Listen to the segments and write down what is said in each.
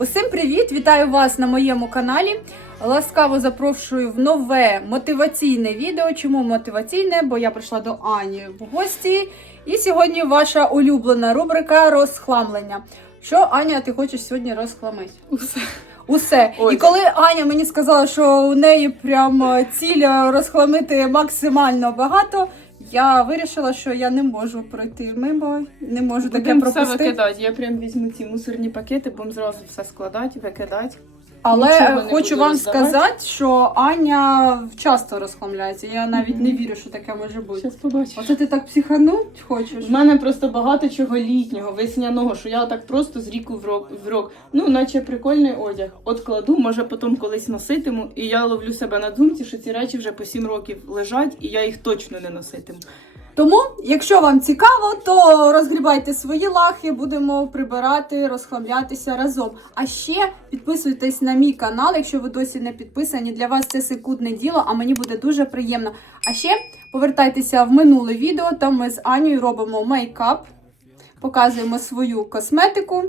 Усім привіт! Вітаю вас на моєму каналі. Ласкаво запрошую в нове мотиваційне відео. Чому мотиваційне? Бо я прийшла до Ані в гості. І сьогодні ваша улюблена рубрика розхламлення. Що, Аня, ти хочеш сьогодні розхламити? Усе. Усе. Ой. І коли Аня мені сказала, що у неї прям ціль розхламити максимально багато, я вирішила, що я не можу пройти мимо, не можу таке Будемо все пропустити. викидати. Я прям візьму ці мусорні пакети, будемо зразу все складати, викидати. Але Нічого не хочу буду вам роздавати. сказати, що Аня часто розхламляється. Я навіть не вірю, що таке може бути. Зараз побачиш. Оце ти так психануть хочеш? В мене просто багато чого літнього, весняного, що я так просто з ріку в рок, в рок. Ну, наче прикольний одяг. От кладу, може потім колись носитиму, і я ловлю себе на думці, що ці речі вже по 7 років лежать, і я їх точно не носитиму. Тому, якщо вам цікаво, то розгрібайте свої лахи, будемо прибирати, розхламлятися разом. А ще підписуйтесь на мій канал, якщо ви досі не підписані. Для вас це секундне діло, а мені буде дуже приємно. А ще повертайтеся в минуле відео. Там ми з Анією робимо мейкап, показуємо свою косметику,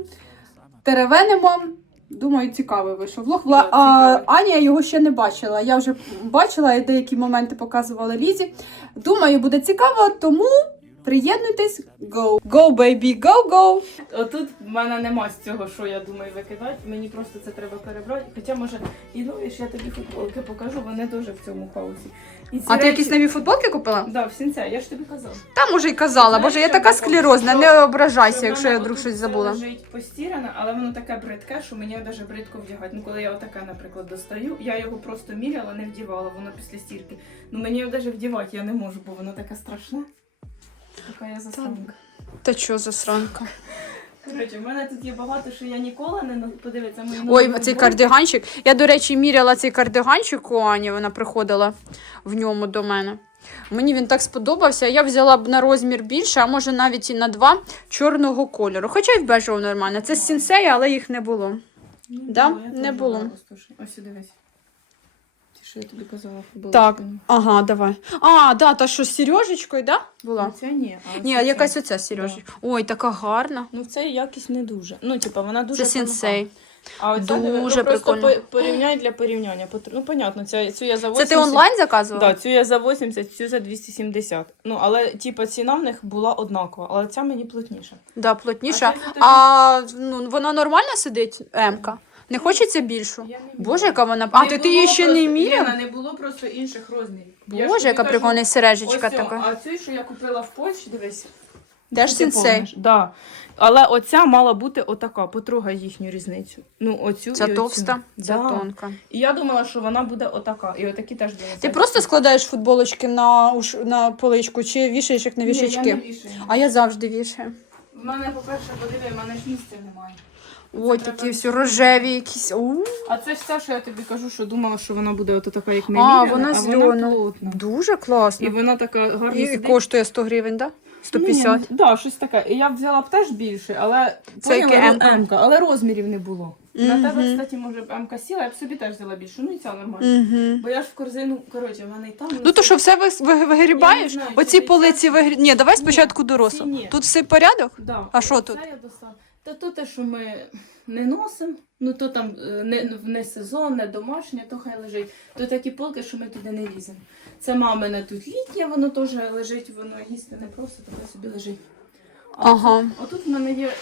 теревенимо. Думаю, цікавий вийшов влог. Вла- а. Аня його ще не бачила. Я вже бачила і деякі моменти показувала Лізі. Думаю, буде цікаво, тому приєднуйтесь. Go! Go, baby, go, go! Отут в мене нема з цього, що я думаю викидати. Мені просто це треба перебрати. Хоча, може, і ну, і я тобі футболки покажу, вони теж в цьому хаосі. І ці А ти речі- якісь нові футболки купила? Да, в сінця, я ж тобі казала. Там уже й казала. Знаєш, Боже, я що така я склерозна, що- не ображайся, Що якщо я вдруг отут щось все забула. лежить постіране, але воно таке бридке, що мені навіть бридко вдягати. Ну, коли я отаке, наприклад, достаю, я його просто міряла, не вдівала, воно після стірки. Ну мені його навіть вдівати я не можу, бо воно таке страшне. Така я засранка. Та що за сранка? Коротше, в мене тут є багато, що я ніколи не подивіться мої нові Ой, цей футболки. кардиганчик. Я, до речі, міряла цей кардиганчик у Ані, вона приходила в ньому до мене. Мені він так сподобався. Я взяла б на розмір більше, а може навіть і на два чорного кольору. Хоча й в бежевого нормально. Це з сінсея, але їх не було. Ну, Да? я Не теж було. брала. Ось дивись. Що я тобі казала, футболочки. Так. Ага, давай. А, да, та що з сережечкою, да? Була? Це ні. а Ні, ось це. якась оця сережечка. Ой, така гарна. Ну, в цей якість не дуже. Ну, типа, вона дуже Це сенсей. А оця, Дуже диви, ну, просто прикольно. по- порівняй для порівняння. Ну, понятно, ця, цю я за Це ти онлайн заказувала? Да, цю я за 80, цю за 270. Ну, але, типа, ціна в них була однакова, але ця мені плотніша. Да, плотніша. А це А ну, вона нормально сидить, М-ка? Не хочеться більшу? Я не Боже, яка вона. А ти, ти її ще не міряла? Лена, не було просто інших розмірів. Я ж Боже, тобі яка кажу, прикольна сережечка ось така. А цю, що я купила в Польщі, дивись. Теж Ти сенсей. Да. Але оця мала бути отака, потрогай їхню різницю. Ну, оцю Ця і оцю. товста, ця Да. тонка. І я думала, що вона буде отака. І отакі теж були. Ти просто складаєш футболочки на, уш- на поличку чи вішаєш їх на Ні, вішачки? я не вішаю. А я завжди вішаю. В мене, по-перше, подиви, в мене ж місця немає. Ой, такі вішати. рожеві якісь. У. А це ж те, що я тобі кажу, що думала, що вона буде ото така, як ми А, вона а з вона плотна. Дуже І вона така гарна І, сидить. коштує 100 гривень, так? Да? 150. Ні, да, щось таке. І я взяла б теж більше, але Це поняла, яке ну, М-ка? М-ка, але розмірів не було. На тебе, кстати, може б М-ка сіла, я б собі теж взяла більше. Ну і ця нормально. Угу. Бо я ж в корзину, коротше, в мене і там. Ну то що, все ви, ви, вигрібаєш? Я не знаю, Оці чи полиці вигріб... Ні, давай спочатку ні. Тут все порядок? Да. А що тут? я достала. Та то те, що ми не носимо, ну то там е, не, не сезон, не домашнє, то хай лежить. То такі полки, що ми туди не ліземо. Це мамине тут літнє, воно теж лежить, воно їсти не просто, то собі лежить. А Ага. тут- Отут в мене є,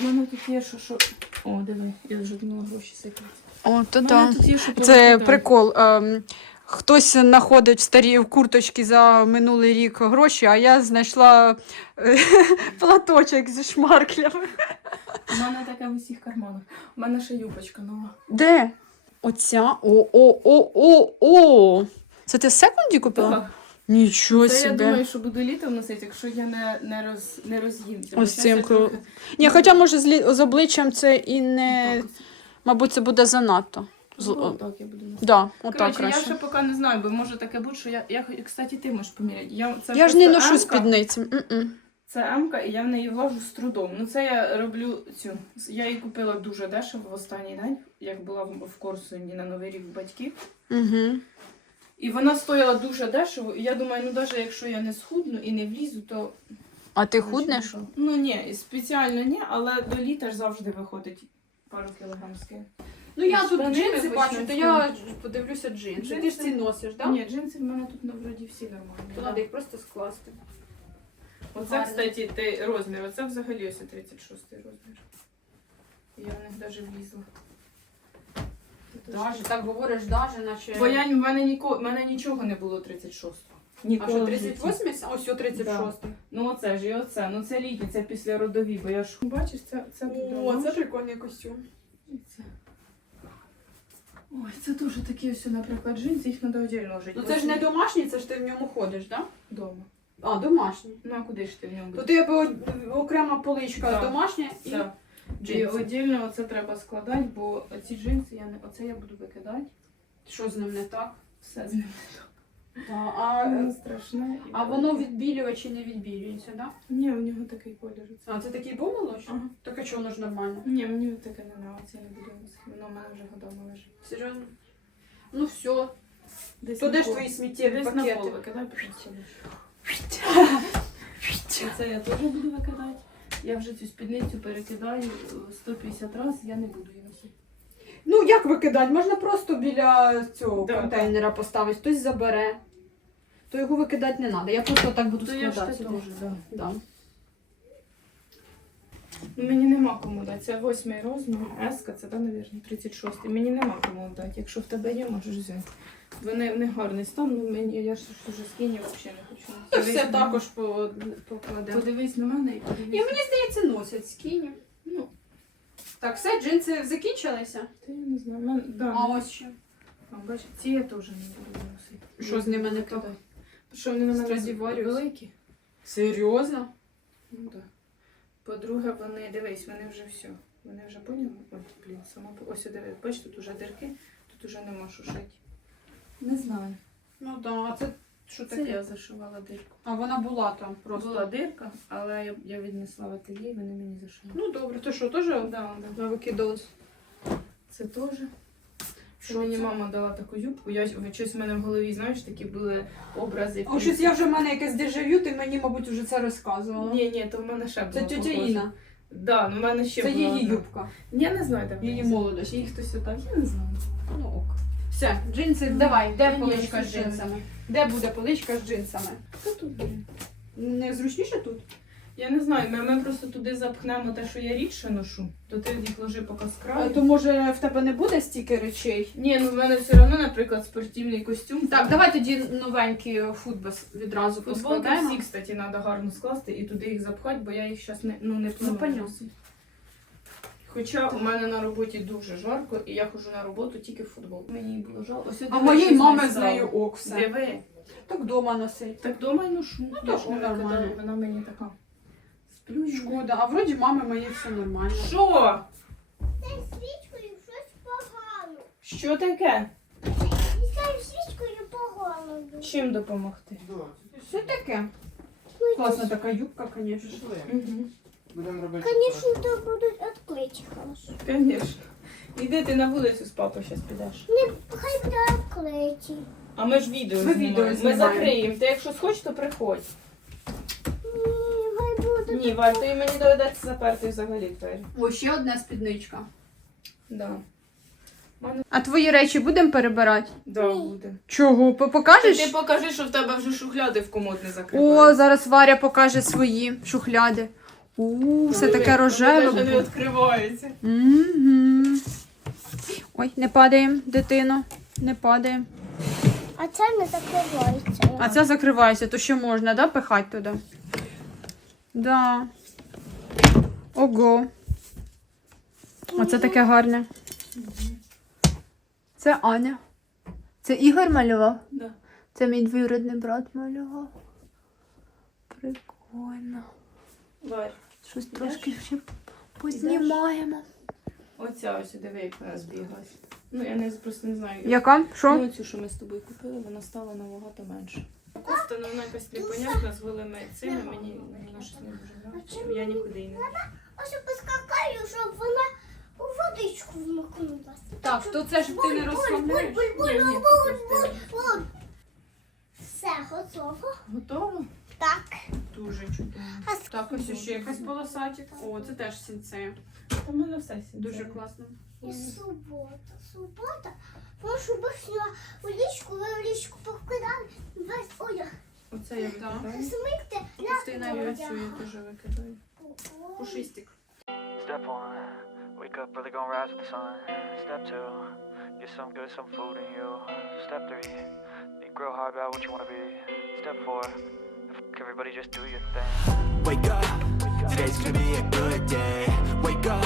в мене тут є, що, що... О, диви, я вже думала гроші сиплять. О, то що Це прикол. Ем, хтось знаходить в старій в курточці за минулий рік гроші, а я знайшла е, платочок зі шмарклями. У мене таке в усіх карманах. У мене ще юбочка нова. Де? Оця. О, о, о, о, о. Це ти в секунді купила? Так. Нічого Це я думаю, що буду літом носити, якщо я не, не, роз, не роз'їмся. Бо Ось цим трохи- Ні, хоча може з, лі- з обличчям це і не. Мабуть, це буде занадто. З... Ну, отак я буду носити. Да, отак Коротше, я ще поки не знаю, бо може таке бути, що я, я кстати, ти можеш поміряти. Я, це Я ж не ношу спідниці. М-м. Це М-ка, і я в неї влажу з трудом. Ну це я роблю цю. Я її купила дуже дешево в останній день, як була в, в Корсуні на Новий рік батьків. Угу. І вона стояла дуже дешево, і я думаю, ну навіть якщо я не схудну і не влізу, то А ти Значить, Ну ні, спеціально ні, але до літа ж завжди виходить пару кілограм скину. Ну я тут Штани джинси бачу, то я подивлюся джинси. Ти ж ці носиш, так? Ні, джинси в мене тут на вроді всі нормальні. То да. треба їх просто скласти. Оце, Гарно. кстати, ти розмір. Оце взагалі ось 36 розмір. Я в них навіть влізла. Даже так говориш, даже наче. Бо я, в мене, ніко, в мене нічого не було 36-го. А що в житті. 38? Ось о 36. Ну оце ж і оце. Ну це літні, це після родові, бо я ж бачиш, це, це О, це прикольний костюм. І це. Ой, це дуже такі ось, наприклад, джинси, їх треба віддільно жити. Ну це ж не домашній, це ж ти в ньому ходиш, так? вдома. А, домашній. Ну а куди ж ти в ньому То будеш? ти якби о- окрема поличка Да. домашня і Так. І віддільно оце треба складати, бо ці джинси я не оце я буду викидати. Що з ним не так? Все з ним Та, а, Воно е, страшне. і а воно відбілює чи не відбілюється, так? Ні, у нього такий колір. А це такий був молодший? Ага. Так а чого воно ж нормально? Ні, мені таке не нравиться, я не буду носити. Воно в мене вже годами лежить. Серйозно? Ну все. Десь То де ж твої сміттєві Десь на пол викидай, потім. Це я теж буду викидати. Я вже цю спідницю перекидаю е, 150 разів, я не буду її носити. Ну як викидати? Можна просто біля цього Да. контейнера поставити, хтось забере. То його викидати не треба. Я просто так буду То складати. да. Ну, мені нема кому дати. Це восьмий розмір, еска, це, да, мабуть, 36. Мені нема кому дати. Якщо в тебе є, можеш взяти. Вони в них гарний стан, ну мені я ж вже скині взагалі не хочу. То Подивись все також по- покладемо. Подивись на мене і подивись. І мені здається, носять скіні. Ну, Так, все, джинси закінчилися. ти я не знаю. Мен... Да. А ось ще. А, бачиш, ці я теж не буду носити. Що з ними не так? Що вони на мене великі? Серйозно? Ну так. По-друге, вони, дивись, вони вже все. Вони вже поняли? Ой, блін, сама ось диви, бач, тут уже дирки, тут уже нема що шити. Не знаю. Ну так, а це що Це таке? я зашивала дирку. А вона була там просто. Була дирка, але я, я віднесла в ательє, і вони мені зашили. Ну добре, то що, теж да, да. викидалось? Це теж. Що мені це? мама дала таку юбку, я щось в мене в голові, знаєш, такі були образи. О, щось я вже в мене якесь дежавю, ти мені, мабуть, вже це розказувала. Ні, ні, то в мене ще було. Це тетя похоже. Іна. Да, ну в мене ще Це була її одна. юбка. Я не знаю, де вона Її взяла. Чи їх хтось отак, я не знаю. Ну ок. Все, джинси, давай, де конечно, поличка з джинсами? Де буде поличка з джинсами? Та тут. блін. Не зручніше тут? Я не знаю, ми, ми просто туди запхнемо те, що я рідше ношу, то ти їх ложи поки з А. То може в тебе не буде стільки речей? Ні, ну в мене все одно, наприклад, спортивний костюм. Так, давай тоді новенькі футбас відразу Футболки поскладаємо. всі, кстати, треба гарно скласти і туди їх запхати, бо я їх зараз не, ну, не планую. понятно. Хоча у мене на роботі дуже жарко, і я ходжу на роботу тільки в футболку. Мені було жалко. Ось А диви, моїй мами з нею ок все. Диви. Так вдома носить. Так дома й ношу. Ну, то ж не нормально. викидаю, вона мені така. Шкода, а вроді мами моєї все нормально. Що? Свічкою щось погано. Що таке? Свічкою погано. Чим допомогти? Все таке. Класна така юбка, звісно. Угу. Будемо робити. Звісно, то будуть відкличі хорошо. Звісно. Іди ти на вулицю з папою зараз підеш. Не, хай буде відкличі. А ми ж відео Ми знімаємо. Ми знімаємо. закриємо. Ти якщо схочеш, то приходь. Буде. Ні, Валь, то і мені доведеться заперти взагалі двері. Ось ще одна спідничка. Да. А твої речі будемо перебирати? Да, буде. Чого? По- Покажеш? Ти покажи, що в тебе вже шухляди в комод не О, зараз Варя покаже свої шухляди. У, все таке вони рожеве. навіть не було. відкриваються. Мгм. Ой, не падаємо, дитино. Не падаємо. А це не закривається. А це закривається, то ще можна, да, пихати туди? Да. Ого. Оце таке гарне. Це Аня. Це Ігор малював? Да. Це мій двоюрідний брат малював. Прикольно. Варь, Щось трошки ще познімаємо. оця ось диви, як вона збіглась. Ну, я не, просто не знаю. Яка? Що? Ну, цю, що ми з тобою купили, вона стала набагато менше. Просто ну, вона якась непонятна з голими цими, мені вона щось не дуже нравиться. Я нікуди не. Ось я поскакаю, щоб вона у водичку вмикнулася. Так, то це ж ти не розслабляєш. Буль, буль, Ні, буль, буль, буль, буль. Все, готово. Готово? Так. Дуже чудово. А Так, ось ще якась полосатіка. О, це теж сінце. У мене все сінце. Дуже класно. І субота. Субота. Прошу бахнула у лічку, ви в лічку покидали весь одяг. Оце я Так. викидаю. Смикте, Пустина ляпнула я цю я теж викидаю. Пушистик. Step one, wake up early, gonna rise with the sun. Step two, get some good, some food in you. Step three, think real hard about what you wanna be. Step four, f- everybody just do your thing. Wake up, today's gonna be a good day. Wake up,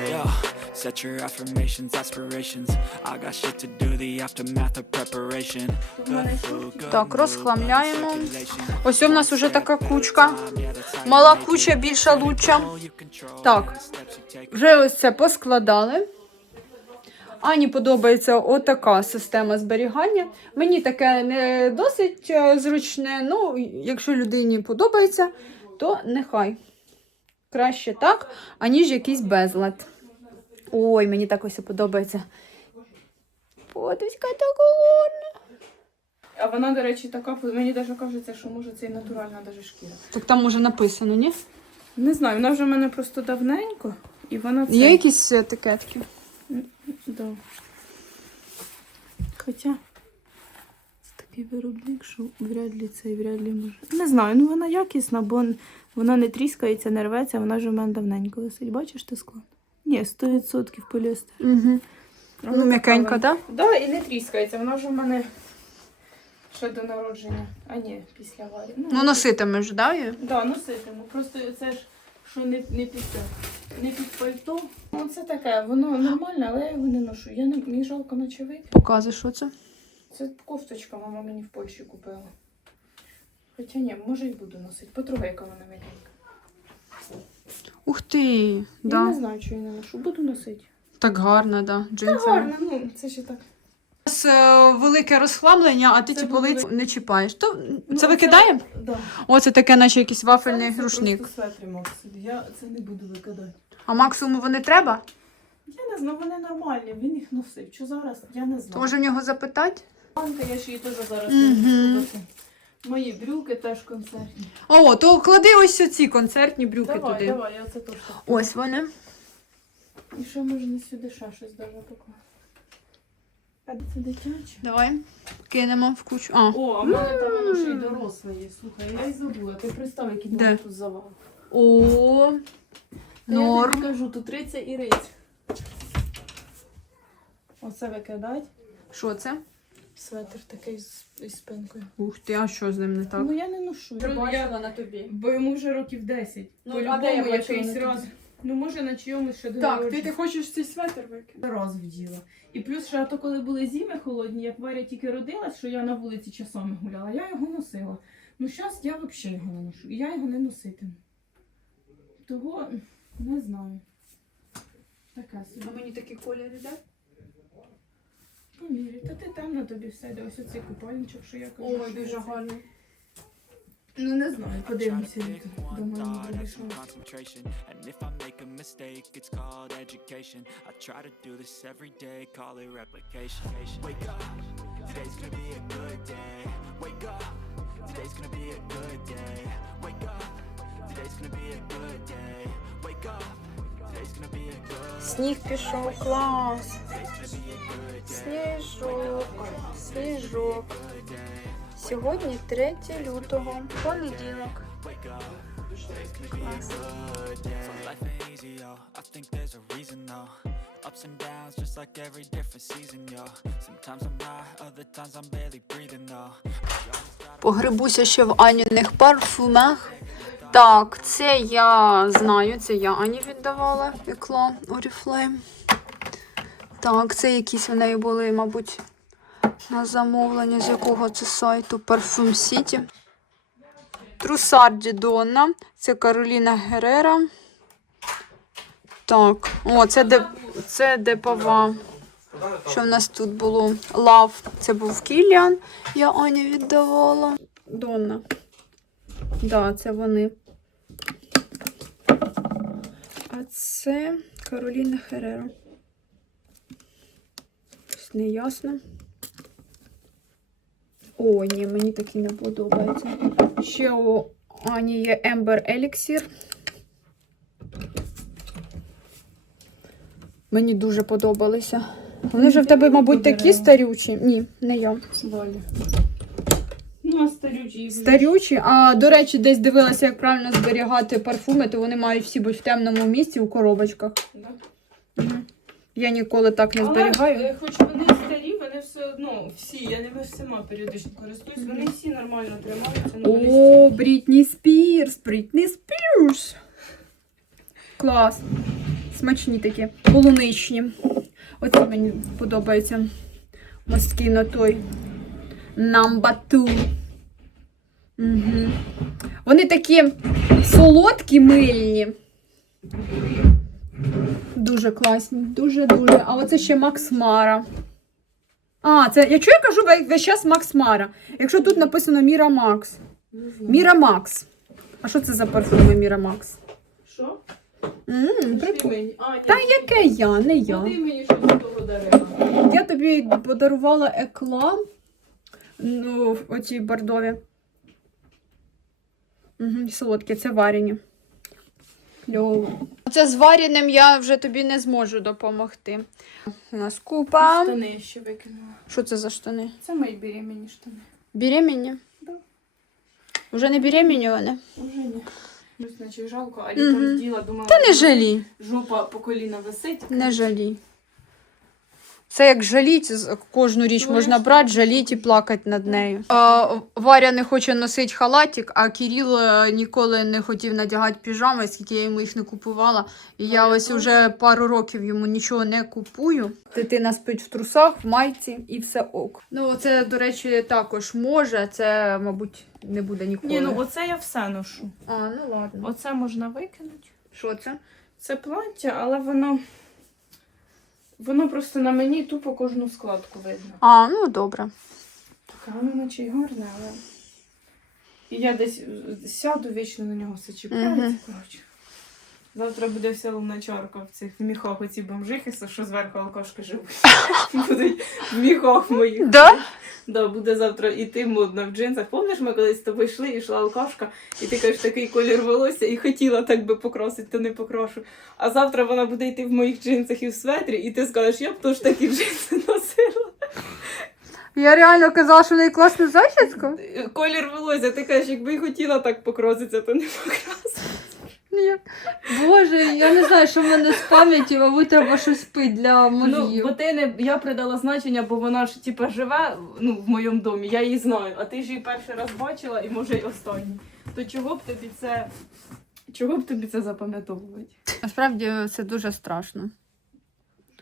Set your affirmations, aspirations. I got shit to do, the aftermath of preparation. Так, розхламляємо. Ось у нас уже така кучка. Мала куча, більша лучша. Так, вже ось це поскладали. Ані подобається отака система зберігання. Мені таке не досить е, зручне. Ну, якщо людині подобається, то нехай. Краще так, аніж якийсь безлад. Ой, мені так ось і подобається. Подочка така гарна. А вона, до речі, така, мені навіть кажеться, що може це і натуральна даже шкіра. Так там уже написано, ні? Не знаю, вона вже в мене просто давненько, і вона це... Є якісь етикетки? Да. Хоча це такий виробник, що вряд ли це і вряд ли може. Не знаю, ну вона якісна, бо вона не тріскається, не рветься, вона вже в мене давненько висить. Бачиш ти склад? Ні, 100% поліестер. Угу. Ну, м'якенька, так? Так, да, і не тріскається, вона вже в мене ще до народження. А ні, після аварії. Ну, носитимеш, да? її? Да, носитиму. Просто це ж що не, не під це, не під пальто. Ну це таке, воно нормальне, але я його не ношу. Я не мені жалко наче викинути. Показуй, що це. Це кофточка, мама мені в Польщі купила. Хоча ні, може і буду носити. Потрогайка вона м'якенька. Ух ти, Я не да. знаю, чи я не ношу. Буду носити. Так гарно, да. Джинсами. гарно, ну це ще так. У нас е, велике розхламлення, а ти Це ті було полиці не чіпаєш. То Ну, це викидаємо? Да. О, це таке, наче якийсь вафельний Це рушник. Просто. Я це не буду викидати. А максимум вони треба? Я не знаю, вони нормальні, він їх носив. Що зараз, я не То знаю. може в нього запитати? Банка, я ще її теж зараз Мгм. не буду. Мої брюки теж концертні. О, то клади ось оці концертні брюки Давай, туди. давай, я це теж так. Ось вони. І ще можна сюди ще щось даже покласти. А це дитяче? Давай. Кинемо в кучу. А. О, а в мене там воно ще й доросле є. Слухай, я й забула. Ти представ, який Де? тут завал. О. Та Я Норм. кажу, тут риця і риця. Оце викидать. Що це? Светр такий з, із спинкою. Ух ти, а що з ним не так? Ну я не ношу. Я, на тобі. бо йому вже років 10. Ну, По-любому а де я бачила якийсь на раз. Ну може на чийомусь ще до Так, ти, ти хочеш цей светр викинути? раз вділа. І плюс ще то, коли були зими холодні, як Варя тільки родилась, що я на вулиці часами гуляла, я його носила. Ну зараз я взагалі його не ношу. І я його не носитиму. Того не знаю. Таке собі. А мені такий колір іде? Поміряй. Та ти там на тобі все. Де ось оцей купальничок, що я кажу. Ой, що дуже це. гарний. Ну не знаю, подивимося. Pick Віка. one Думаю, thought, буде have що. some concentration. And if I make a mistake, it's called education. I try to do this every day, call it replication. Wake up, today's gonna be a good day. Wake up, today's gonna be a good day. Wake up, today's gonna be a good day. Wake up, Сніг пішов, клас. Сніжок, сніжок. Сьогодні 3 лютого, понеділок. Клас. Ups and downs, just like every different season, yo. Sometimes I'm high, other times I'm barely breathing, though. Погребуся ще в Аніних парфумах. Так, це я знаю, це я Ані віддавала екло Oriflame. Так, це якісь в неї були, мабуть, на замовлення з якого це сайту Parfum City. Трусарді Донна. Це Кароліна Герера. Так, о, це, де, це депова. Що в нас тут було? Лав. Це був Кіліан. Я Аня віддавала. Донна. Да, це вони. А це Кароліна Херера. Щось не ясно. О, ні, мені такий не подобається. Ще у Ані є Ембер Еліксір. Мені дуже подобалися. Вони вже в тебе, мабуть, такі старючі. Ні, не я. Валя. А старючі. Старючі. А до речі, десь дивилася, як правильно зберігати парфуми, то вони мають всі бути в темному місці у коробочках. Да. Я ніколи так не Але, зберігаю. е, хоч вони старі, вони все одно, всі, я ними всіма періодично користуюсь, вони всі нормально тримаються. Ну, вони О, Брітні Спірс, Брітні Спірс. Клас. Смачні такі, полуничні. Оце мені подобається. Мостки на той. Number two. Угу. Вони такі солодкі, мильні. Дуже класні. Дуже-дуже. А оце ще Макс Мара. А, це. Я чого я кажу весь, час Макс Мара? Якщо тут написано Міра Макс. Міра Макс. А що це за парфуми Міра Макс? Що? Мені? А, ні, Та яке я, не Ти я. мені щось того дарила. Я тобі подарувала екла. Ну, оці бордові. Угу, солодкі, це варені. Кльово. Це з вареним я вже тобі не зможу допомогти. У нас купа. Штани я ще викинула. Що це за штани? Це мої беременні штани. Беременні? Да. Вже не беременні вони? Уже ні. Ну, значить, жалко, а я там діла, думала, Та не жалій. жопа по коліна висить. Не жалій. Це як жаліть, з- кожну річ Ну, можна брати, жаліть і плакати над нею. А, Варя не хоче носити халатик, а Кирил е, ніколи не хотів надягати піжами, скільки я йому їх не купувала. І я ось теж. вже пару років йому нічого не купую. Дитина спить в трусах, в майці і все ок. Ну, це, до речі, також може, це, мабуть, не буде ніколи. Ні, ну оце я все ношу. А, ну ладно. Оце можна викинути. Що це? Це плаття, але воно. Воно просто на мені тупо кожну складку видно. А, ну добре. Така воно наче й гарне, але. І я десь е, сяду вічно на нього все чіпляється. Мгм. Коротше. Завтра буде вся лунна чарка в цих в міхах оці бомжихи, що зверху алкашки живуть. Будуть в міхах моїх. Да? Да, буде завтра іти модно в джинсах. Пам'ятаєш, ми колись з тобою йшли, і йшла алкашка, і ти кажеш, такий колір волосся, і хотіла так би покрасити, то не покрашу. А завтра вона буде йти в моїх джинсах і в светрі, і ти скажеш, я б теж такі джинси носила. Я реально казала, що в неї класна зачіска? Колір волосся, ти кажеш, якби й хотіла так покраситися, то не покрасила. Ні. Боже, я не знаю, що в мене з пам'яті, мабуть, треба щось пити для Ну, мозгів. бо ти не я придала значення, бо вона ж типа живе ну, в моєму домі, я її знаю, а ти ж її перший раз бачила і може й останній. То чого б тобі це. Чого б тобі це запам'ятовувати? Насправді це дуже страшно.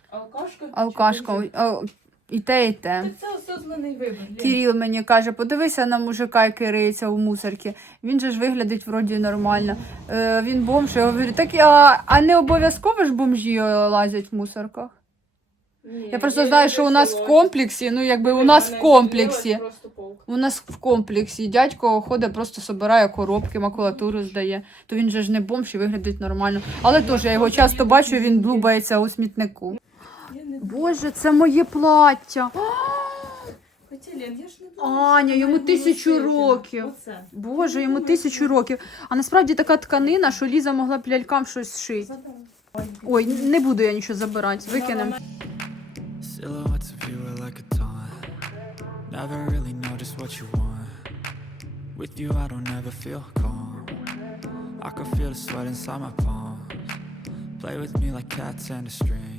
Алкашка? Алкашка, о, і те, і те. Це осознаний вибір. Кирил мені каже, подивися на мужика, який риється у мусорці. Він же ж виглядить вроді нормально. Е, він бомж. Я говорю, так а, а не обов'язково ж бомжі е, лазять в мусорках? Ні, Я просто знаю, що у нас в комплексі, ну якби у нас в комплексі. У нас в комплексі дядько ходить, просто собирає коробки, макулатуру здає. То він же ж не бомж і виглядить нормально. Але теж я його часто бачу, він блубається у смітнику. Боже, це моє плаття. Хоча, Лен, я ж не думаю, Аня, що йому вона тисячу років. Оце. Боже, йому тисячу років. А насправді така тканина, що Ліза могла б лялькам щось шити. Ой, не буду я нічого забирати, викинемо. Silhouettes of you are like a taunt. Never really know just what you want. With you, I don't ever feel calm. I can feel the sweat inside my palms. Play with me like cats and a string.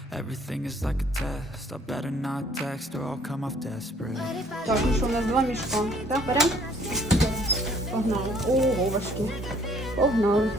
Everything is like a test. I better not text or I'll come off desperate. Так, ну що, у нас два мішка. Так, беремо? Погнали. Ого, важкі. Погнали.